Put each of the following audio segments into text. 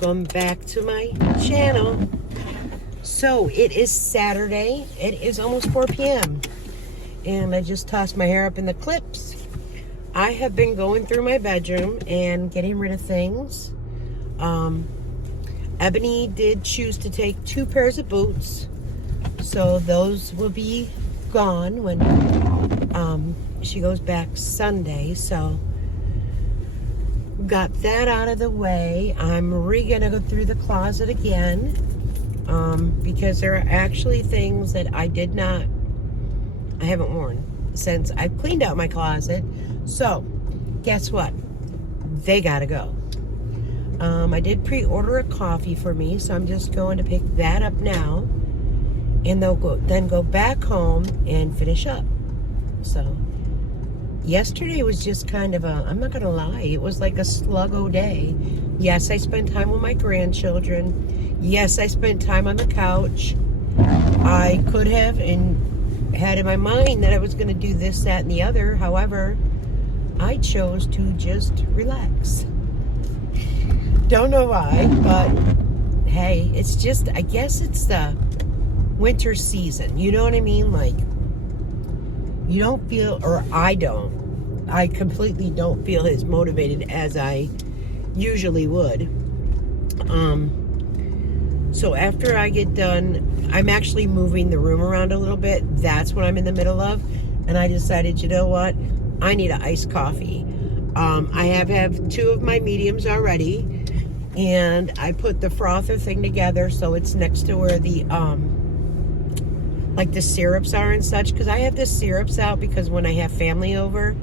welcome back to my channel. So it is Saturday. It is almost 4 p.m. and I just tossed my hair up in the clips. I have been going through my bedroom and getting rid of things. Ebony did choose to take 2 pairs of boots, so those will be gone when she goes back Sunday. So got that out of the way. I'm gonna go through the closet again because there are actually things that I haven't worn since I've cleaned out my closet. So guess what? They gotta go. I did pre-order a coffee for me, so I'm just going to pick that up now, and then go back home and finish up. So yesterday was just kind of I'm not gonna lie, it was like a sluggo day. Yes, I spent time with my grandchildren. Yes, I spent time on the couch. I could have and had in my mind that I was gonna do this, that, and the other. However, I chose to just relax. Don't know why, but hey, it's just, I guess it's the winter season. You know what I mean? Like, you don't feel, or I completely don't feel as motivated as I usually would. So after I get done, I'm actually moving the room around a little bit. That's what I'm in the middle of. And I decided, you know what? I need an iced coffee. I have 2 of my mediums already, and I put the frother thing together so it's next to where the like the syrups are and such, because I have the syrups out because when I have family over,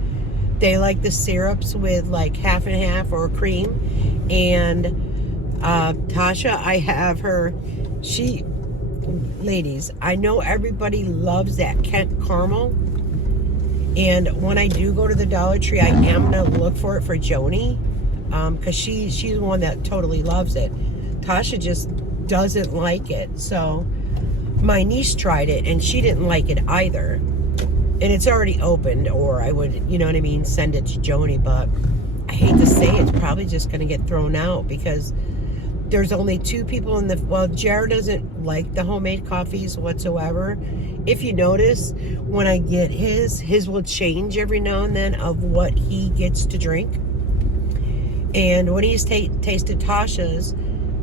they like the syrups with like half and half or cream. And Tasha, I have her, ladies, I know everybody loves that Kent caramel, and when I do go to the Dollar Tree, I am gonna look for it for Joni, because she's the one that totally loves it. Tasha just doesn't like it. So my niece tried it and she didn't like it either, and it's already opened, or I would, you know what I mean, send it to Joni. But I hate to say it's probably just gonna get thrown out because there's only 2 people in the, well, Jared doesn't like the homemade coffees whatsoever. If you notice, when I get his will change every now and then of what he gets to drink. And when he's tasted Tasha's,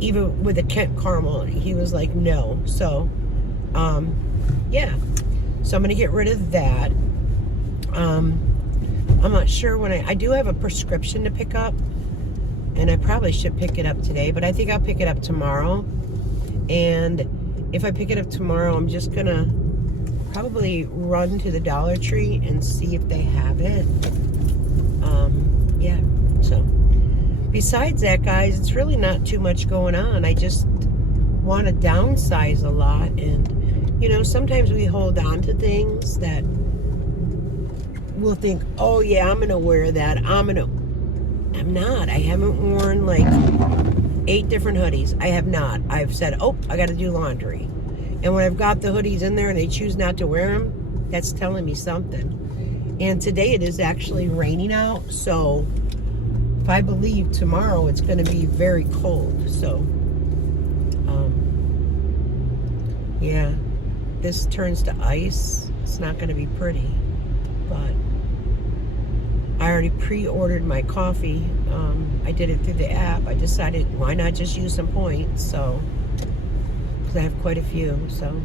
even with the Kent caramel, he was like, no. So, yeah. So I'm going to get rid of that. I'm not sure when I do have a prescription to pick up, and I probably should pick it up today, but I think I'll pick it up tomorrow. And if I pick it up tomorrow, I'm just going to probably run to the Dollar Tree and see if they have it. Yeah. So besides that, guys, it's really not too much going on. I just want to downsize a lot. And, you know, sometimes we hold on to things that we'll think, oh, yeah, I'm going to wear that. I'm not. I haven't worn like 8 different hoodies. I have not. I've said, oh, I got to do laundry. And when I've got the hoodies in there and they choose not to wear them, that's telling me something. And today it is actually raining out. So if I believe tomorrow it's going to be very cold. So, yeah, this turns to ice. It's not going to be pretty, but I already pre-ordered my coffee. I did it through the app. I decided, why not just use some points? So, because I have quite a few. So,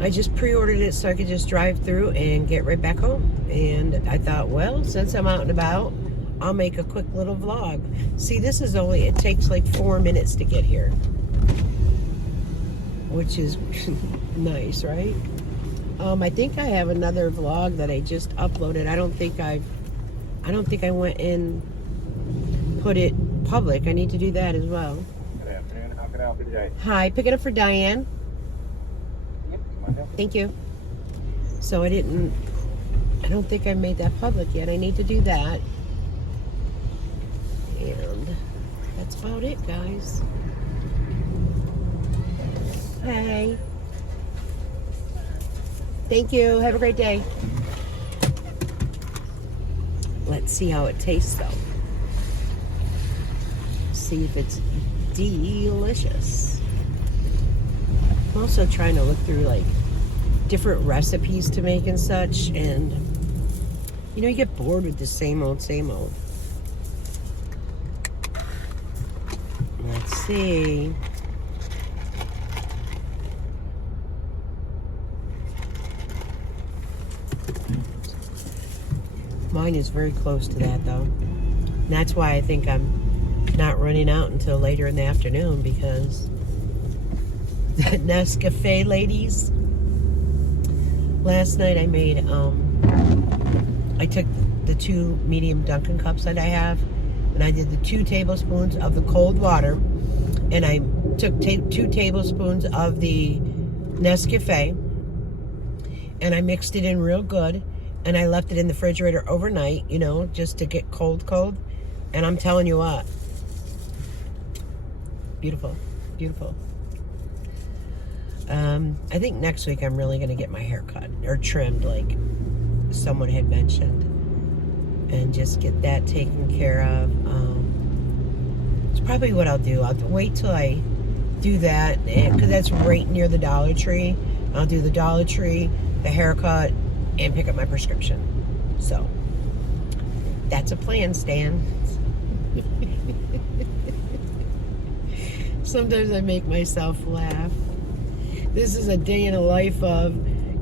I just pre-ordered it so I could just drive through and get right back home. And I thought, well, since I'm out and about, I'll make a quick little vlog. See, this is only, it takes like 4 minutes to get here, which is nice, right? I think I have another vlog that I just uploaded. I don't think I went and put it public. I need to do that as well. Good afternoon. How can I help you today? Hi, picking up for Diane. Yep. Come on down. Thank you. So I don't think I made that public yet. I need to do that. And that's about it, guys. Hey. Thank you. Have a great day. Let's see how it tastes, though. see if it's delicious. I'm also trying to look through like different recipes to make and such, and you know, you get bored with the same old, same old. Let's see. Mine is very close to that though. And that's why I think I'm not running out until later in the afternoon, because the Nescafe ladies, last night I made, I took the 2 medium Dunkin' cups that I have, and I did the 2 tablespoons of the cold water, and I took 2 tablespoons of the Nescafe, and I mixed it in real good, and I left it in the refrigerator overnight, you know, just to get cold. And I'm telling you what, beautiful, beautiful. I think next week I'm really going to get my hair cut or trimmed, like someone had mentioned, and just get that taken care of. It's probably what I'll do. I'll wait till I do that, because that's right near the Dollar Tree. I'll do the Dollar Tree, the haircut, and pick up my prescription. So that's a plan, Stan. Sometimes I make myself laugh. This is a day in the life of,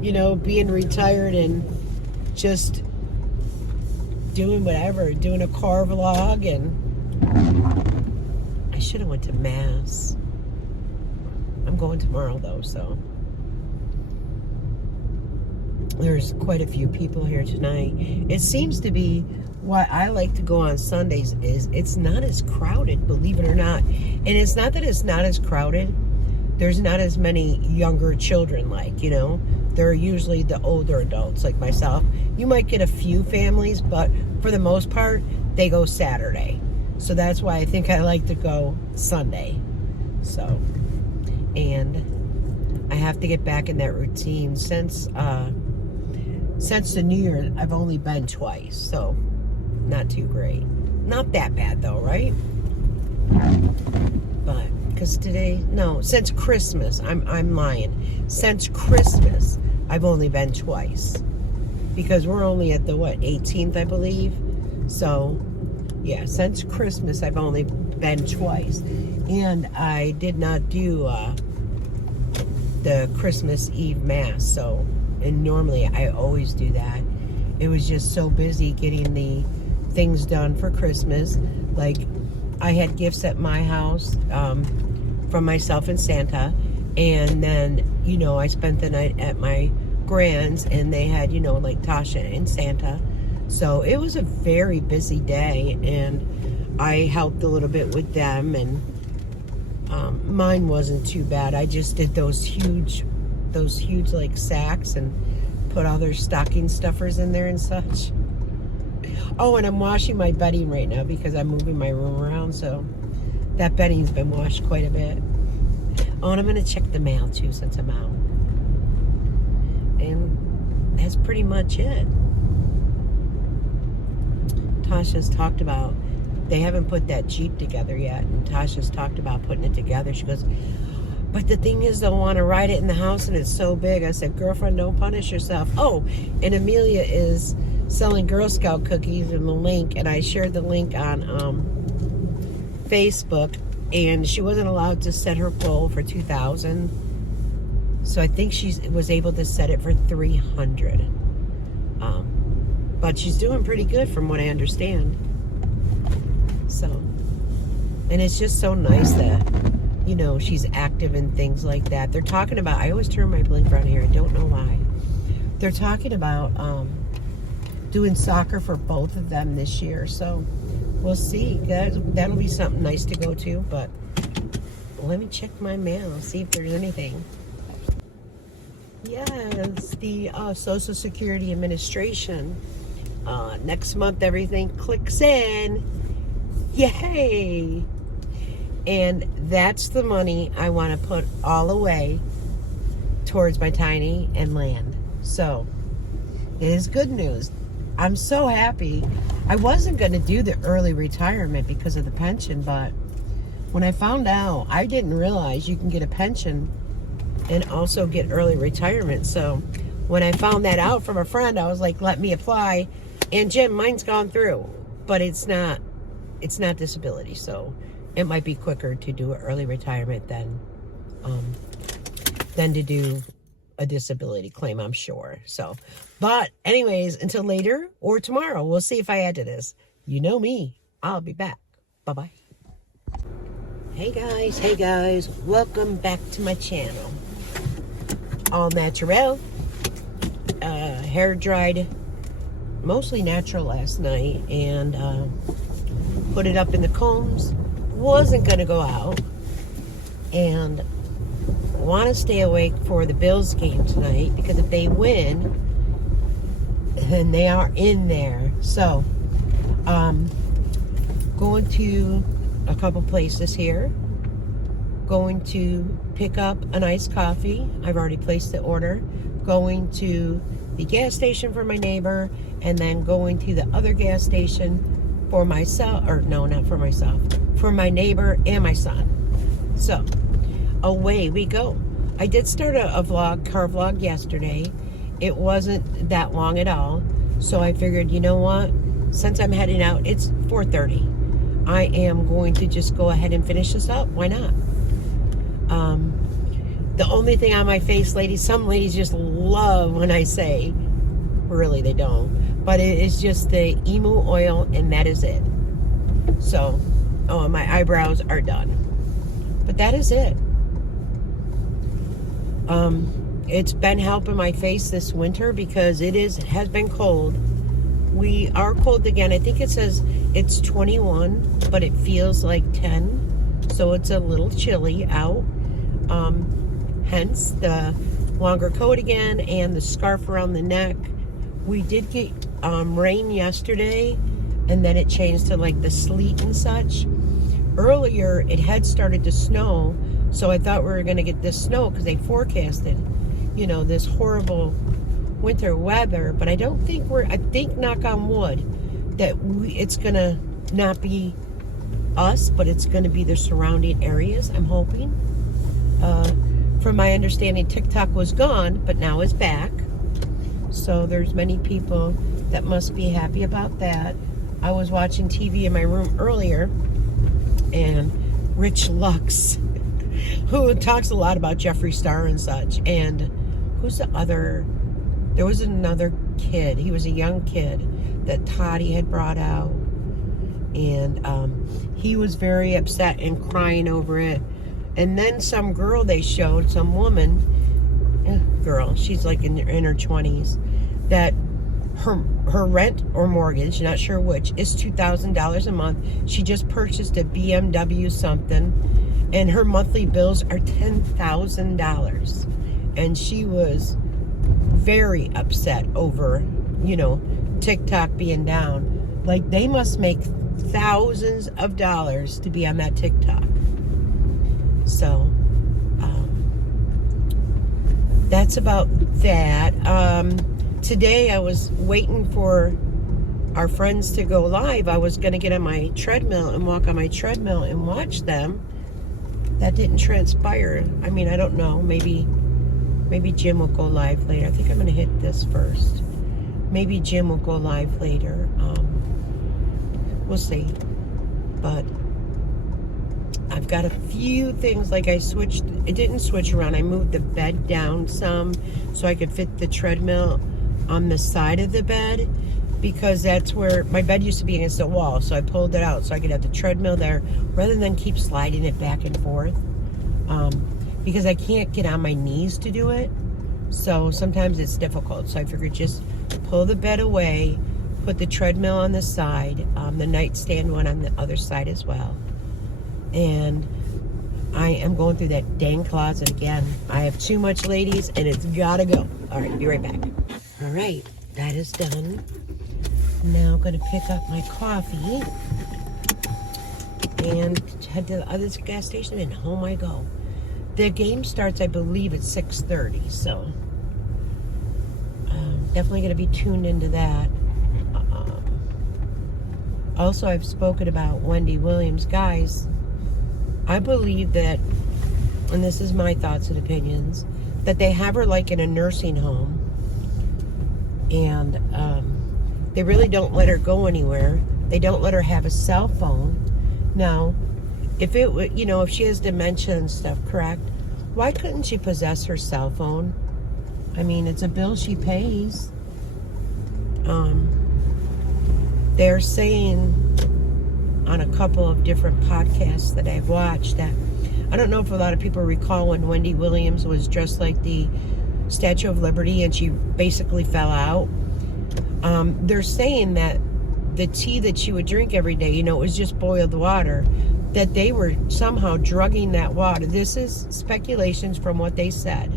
you know, being retired and just doing whatever, doing a car vlog. And I should have went to Mass. I'm going tomorrow though, so there's quite a few people here tonight. It seems to be, what I like to go on Sundays is it's not as crowded, believe it or not. And it's not that it's not as crowded. There's not as many younger children, like, you know. They're usually the older adults like myself. You might get a few families, but for the most part, they go Saturday. So that's why I think I like to go Sunday. So, and I have to get back in that routine. Since the New Year, I've only been twice, so not too great. Not that bad though, right? But because today, no, since Christmas, I'm lying. Since Christmas, I've only been twice, because we're only at the 18th, I believe. So yeah, since Christmas, I've only been twice, and I did not do the Christmas Eve Mass. So, and normally I always do that. It was just so busy getting the things done for Christmas. Like, I had gifts at my house from myself and Santa, and then, you know, I spent the night at my grand's, and they had, you know, like Tasha and Santa. So it was a very busy day, and I helped a little bit with them, and mine wasn't too bad. I just did those huge like sacks and put all their stocking stuffers in there and such. Oh, and I'm washing my bedding right now because I'm moving my room around, so that bedding's been washed quite a bit. Oh, and I'm going to check the mail too since I'm out. And that's pretty much it. Tasha's talked about, they haven't put that Jeep together yet, and Tasha's talked about putting it together. She goes, but the thing is, they'll want to ride it in the house, and it's so big. I said, girlfriend, don't punish yourself. Oh, and Amelia is selling Girl Scout cookies in the link, and I shared the link on Facebook, and she wasn't allowed to set her goal for 2,000, so I think she was able to set it for 300. But she's doing pretty good from what I understand. So, and it's just so nice that, you know, she's active in things like that. They're talking about, I always turn my blinker on here, I don't know why. They're talking about doing soccer for both of them this year, so we'll see. That'll be something nice to go to. But let me check my mail, see if there's anything. Yes, the Social Security Administration. Next month, everything clicks in. Yay! And that's the money I want to put all away towards my tiny and land. So it is good news. I'm so happy. I wasn't going to do the early retirement because of the pension, but When I found out, I didn't realize you can get a pension and also get early retirement. So when I found that out from a friend, I was like, let me apply. And Jim, mine's gone through, but it's not disability. So it might be quicker to do an early retirement than to do a disability claim, I'm sure. So, but anyways, until later or tomorrow, we'll see if I add to this. You know me, I'll be back. Bye-bye. Hey guys, welcome back to my channel. All natural. Hair dried mostly natural last night and put it up in the combs. Wasn't gonna go out and want to stay awake for the Bills game tonight because if they win, then they are in there. So, going to a couple places here. Going to pick up an iced coffee. I've already placed the order. Going to the gas station for my neighbor, and then going to the other gas station for myself, or no, not for myself, for my neighbor and my son. So, away we go. I did start a car vlog yesterday. It wasn't that long at all. So I figured, you know what? Since I'm heading out, it's 4:30. I am going to just go ahead and finish this up. Why not? The only thing on my face, ladies, some ladies just love when I say, really they don't, but it is just the emu oil and that is it. So, oh, and my eyebrows are done. But that is it. It's been helping my face this winter because it has been cold. We are cold again. I think it says it's 21, but it feels like 10. So it's a little chilly out. Hence the longer coat again and the scarf around the neck. We did get rain yesterday, and then it changed to like the sleet and such. Earlier, it had started to snow, so I thought we were going to get this snow because they forecasted, you know, this horrible winter weather. But I don't think I think, knock on wood, that it's going to not be us, but it's going to be the surrounding areas, I'm hoping. From my understanding, TikTok was gone, but now is back. So there's many people that must be happy about that. I was watching TV in my room earlier, and Rich Lux, who talks a lot about Jeffree Star and such, and who's the other? There was another kid. He was a young kid that Toddy had brought out, and he was very upset and crying over it. And then some girl they showed, some woman, girl, she's like in her 20s, that her rent or mortgage, not sure which, is $2,000 a month. She just purchased a BMW something, and her monthly bills are $10,000. And she was very upset over, you know, TikTok being down. Like, they must make thousands of dollars to be on that TikTok. So, that's about that. Today I was waiting for our friends to go live. I was going to get on my treadmill and walk on my treadmill and watch them. That didn't transpire. I mean, I don't know. Maybe Jim will go live later. I think I'm going to hit this first. Maybe Jim will go live later. We'll see. But I've got a few things, like it didn't switch around. I moved the bed down some so I could fit the treadmill on the side of the bed, because that's where my bed used to be against the wall. So I pulled it out so I could have the treadmill there rather than keep sliding it back and forth. Because I can't get on my knees to do it. So sometimes it's difficult. So I figured just pull the bed away, put the treadmill on the side, the nightstand one on the other side as well. And I am going through that dang closet again. I have too much, ladies, and it's gotta go. All right, be right back. All right, that is done. Now I'm gonna pick up my coffee and head to the other gas station, and home I go. The game starts, I believe, at 6:30, so definitely gonna be tuned into that. Also, I've spoken about Wendy Williams. Guys, I believe that, and this is my thoughts and opinions, that they have her like in a nursing home, and they really don't let her go anywhere. They don't let her have a cell phone. Now, if it would, if she has dementia and stuff, correct? Why couldn't she possess her cell phone? I mean, it's a bill she pays. They're saying on a couple of different podcasts that I've watched that, I don't know if a lot of people recall when Wendy Williams was dressed like the Statue of Liberty and she basically fell out. They're saying that the tea that she would drink every day, it was just boiled water, that they were somehow drugging that water. This is speculations from what they said.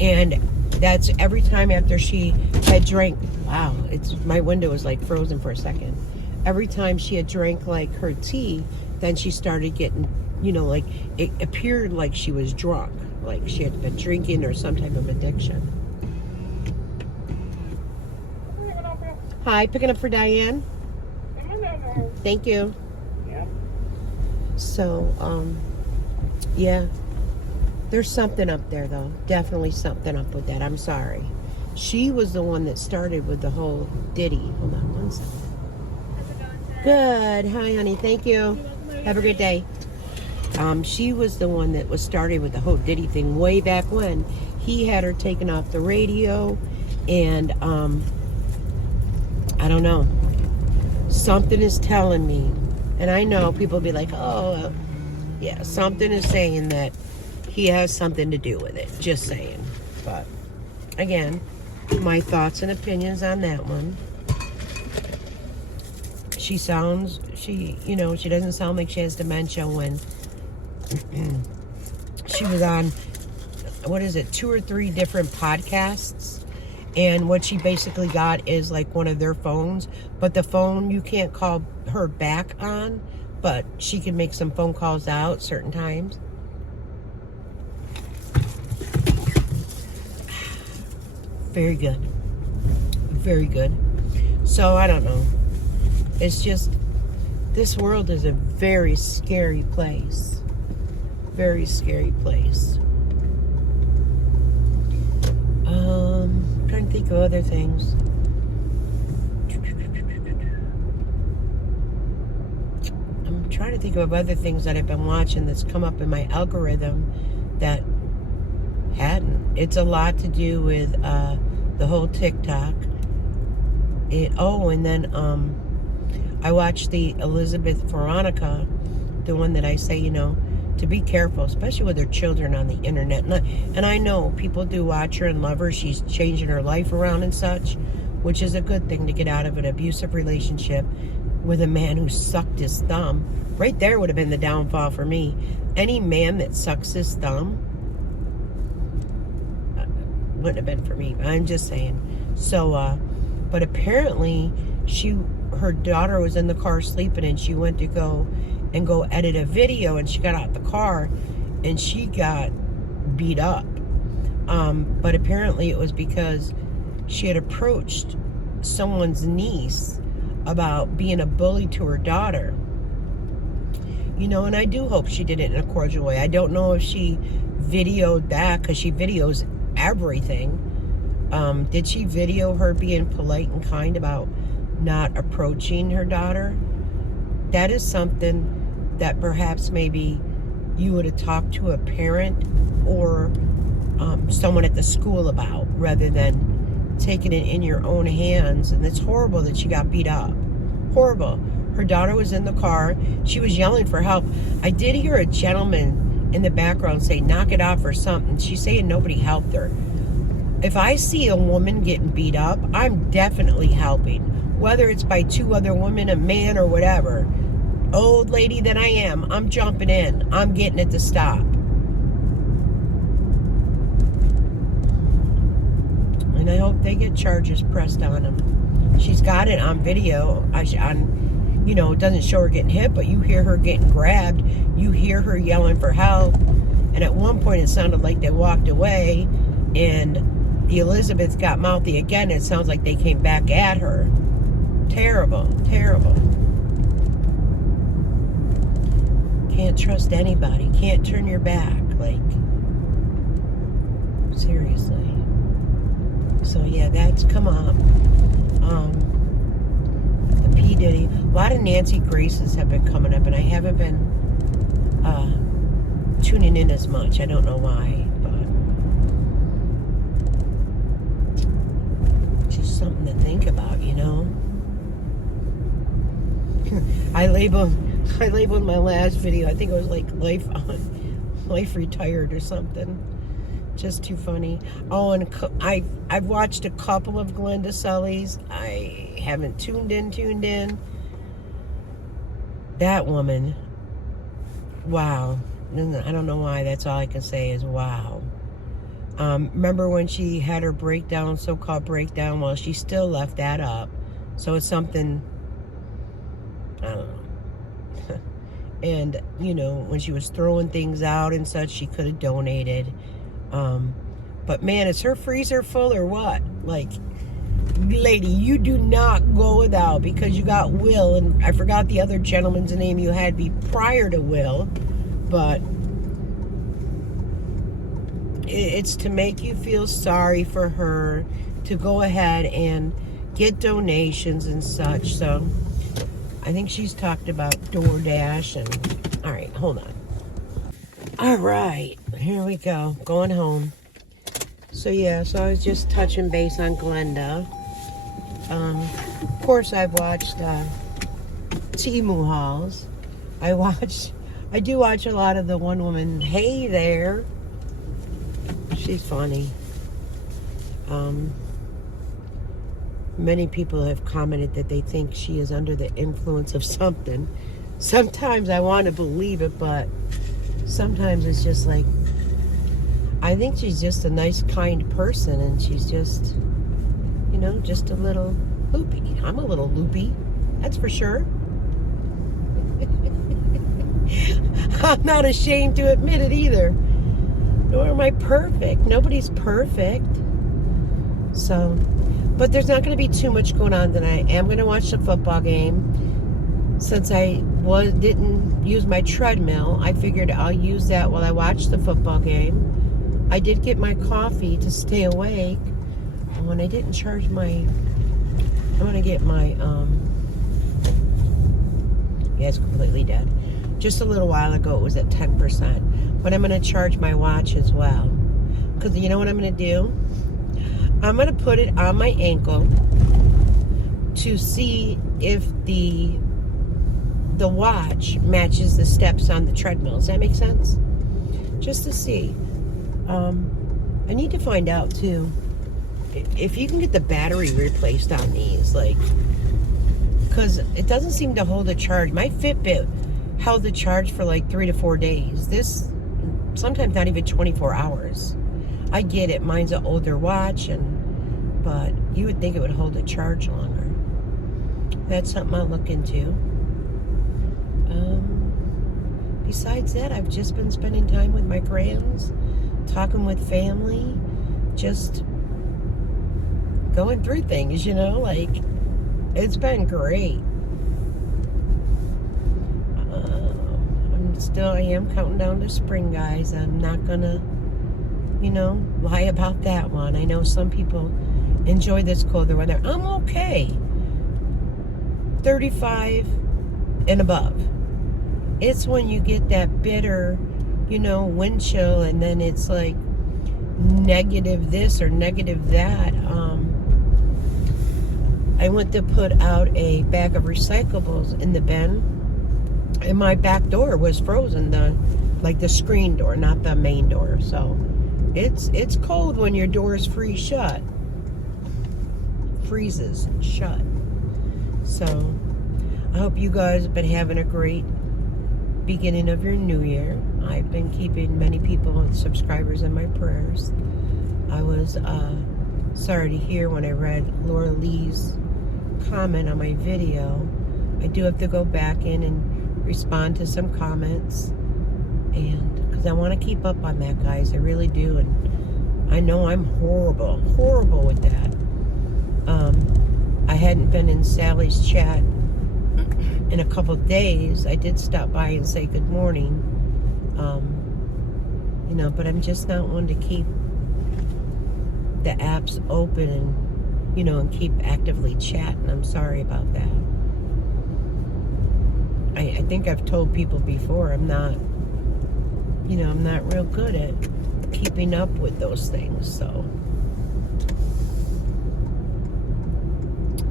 And that's every time after she had drank, wow, my window was like frozen for a second. Every time she had drank like her tea, then she started getting, like it appeared like she was drunk, like she had been drinking or some type of addiction. Hi, picking up for Diane. Thank you. Yeah. So, yeah. There's something up there, though. Definitely something up with that. I'm sorry. She was the one that started with the whole Dy-Dee. Hold on one second. Good. Hi, honey. Thank you. Have a great day. She was the one that was started with the whole Dy-Dee thing way back when. He had her taken off the radio, and I don't know. Something is telling me, and I know people will be like, oh, yeah, something is saying that he has something to do with it. Just saying. But, again, my thoughts and opinions on that one. She doesn't sound like she has dementia when she was on, 2 or 3 different podcasts. And what she basically got is like one of their phones. But the phone you can't call her back on. But she can make some phone calls out certain times. Very good. Very good. So, I don't know. It's just, this world is a very scary place. Very scary place. Trying to think of other things. I'm trying to think of other things that I've been watching that's come up in my algorithm that hadn't. It's a lot to do with the whole TikTok. And then I watched the Elizabeth Veronica, the one that I say, to be careful, especially with their children on the internet. And I know people do watch her and love her. She's changing her life around and such, which is a good thing to get out of an abusive relationship with a man who sucked his thumb. Right there would have been the downfall for me. Any man that sucks his thumb wouldn't have been for me. I'm just saying. So, but apparently her daughter was in the car sleeping, and she went to go edit a video, and she got out the car and she got beat up. But apparently it was because she had approached someone's niece about being a bully to her daughter. And I do hope she did it in a cordial way. I don't know if she videoed back, because she videos everything. Did she video her being polite and kind about not approaching her daughter? That is something that perhaps maybe you would have talked to a parent or someone at the school about, rather than taking it in your own hands. And it's horrible that she got beat up. Horrible. Her daughter was in the car. She was yelling for help. I did hear a gentleman in the background say, knock it off or something. She's saying nobody helped her. If I see a woman getting beat up, I'm definitely helping. Whether it's by 2 other women, a man, or whatever. Old lady that I am, I'm jumping in. I'm getting it to stop. And I hope they get charges pressed on them. She's got it on video. It doesn't show her getting hit, but you hear her getting grabbed. You hear her yelling for help. And at one point it sounded like they walked away, and the Elizabeth got mouthy again. It sounds like they came back at her. Terrible, terrible. Can't trust anybody. Can't turn your back. Like, seriously. So yeah, that's come up. The P. Diddy. A lot of Nancy Graces have been coming up, and I haven't been tuning in as much. I don't know why, but just something to think about, you know. I labeled my last video, I think it was like life retired or something. Just too funny. Oh, and I've watched a couple of Glenda Sully's. I haven't tuned in. That woman, wow. I don't know why. That's all I can say is wow. Remember when she had her breakdown, so-called breakdown? Well, she still left that up. So it's something, I don't know. And, you know, when she was throwing things out and such, she could have donated. But man, is her freezer full or what? Like, lady, you do not go without, because you got Will, and I forgot the other gentleman's name you had prior to Will, but it's to make you feel sorry for her, to go ahead and get donations and such. So I think she's talked about DoorDash and, all right, hold on. All right, here we go, going home. So yeah, so I was just touching base on Glenda. Of course, I've watched Temu hauls. I do watch a lot of the one woman, Hey There. She's funny. Many people have commented that they think she is under the influence of something. Sometimes I want to believe it, but sometimes it's just like, I think she's just a nice, kind person, and she's just, you know, just a little loopy. I'm a little loopy, that's for sure. I'm not ashamed to admit it either. Nor am I perfect. Nobody's perfect. So, but there's not going to be too much going on tonight. I am going to watch the football game. Since I didn't use my treadmill, I figured I'll use that while I watch the football game. I did get my coffee to stay awake. Oh, and I didn't charge my, I'm going to get my, yeah, it's completely dead. Just a little while ago, it was at 10%. But I'm going to charge my watch as well. Because you know what I'm going to do? I'm going to put it on my ankle to see if the watch matches the steps on the treadmill. Does that make sense? Just to see. I need to find out too if you can get the battery replaced on these, like, because it doesn't seem to hold a charge. My Fitbit held the charge for like 3 to 4 days. This sometimes not even 24 hours. I get it, mine's an older watch, but you would think it would hold a charge longer. That's something I'll look into. Besides that, I've just been spending time with my grands, talking with family, just going through things, you know, like, it's been great. I am counting down to spring, guys. I'm not gonna, you know, lie about that one. I know some people enjoy this colder weather. I'm okay. 35 and above. It's when you get that bitter, you know, wind chill, and then it's like negative this or negative that. I went to put out a bag of recyclables in the bin, and my back door was frozen, the screen door, not the main door. So it's cold when your door is freezes shut. So I hope you guys have been having a great beginning of your new year. I've been keeping many people and subscribers in my prayers. I was sorry to hear when I read Laura Lee's comment on my video. I do have to go back in and respond to some comments, and because I want to keep up on that, guys. I really do. And I know I'm horrible with that. I hadn't been in Sally's chat in a couple of days, I did stop by and say good morning. You know, but I'm just not one to keep the apps open and, you know, and keep actively chatting. I'm sorry about that. I think I've told people before I'm not, you know, I'm not real good at keeping up with those things, so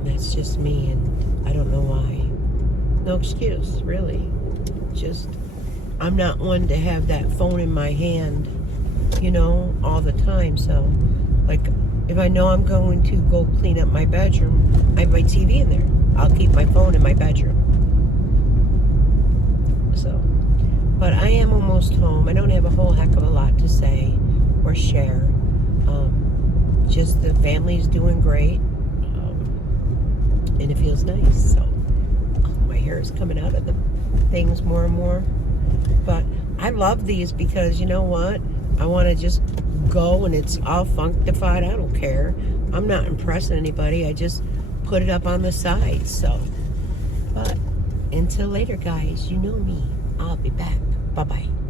that's just me, and I don't know why. No excuse, really. Just, I'm not one to have that phone in my hand, you know, all the time. So, like, if I know I'm going to go clean up my bedroom, I have my TV in there. I'll keep my phone in my bedroom. So, but I am almost home. I don't have a whole heck of a lot to say or share. Just the family's doing great, and it feels nice. So, my hair is coming out of the things more and more. But I love these because, you know what? I want to just go and it's all functified. I don't care. I'm not impressing anybody. I just put it up on the side. So, but until later, guys, you know me. I'll be back. Bye-bye.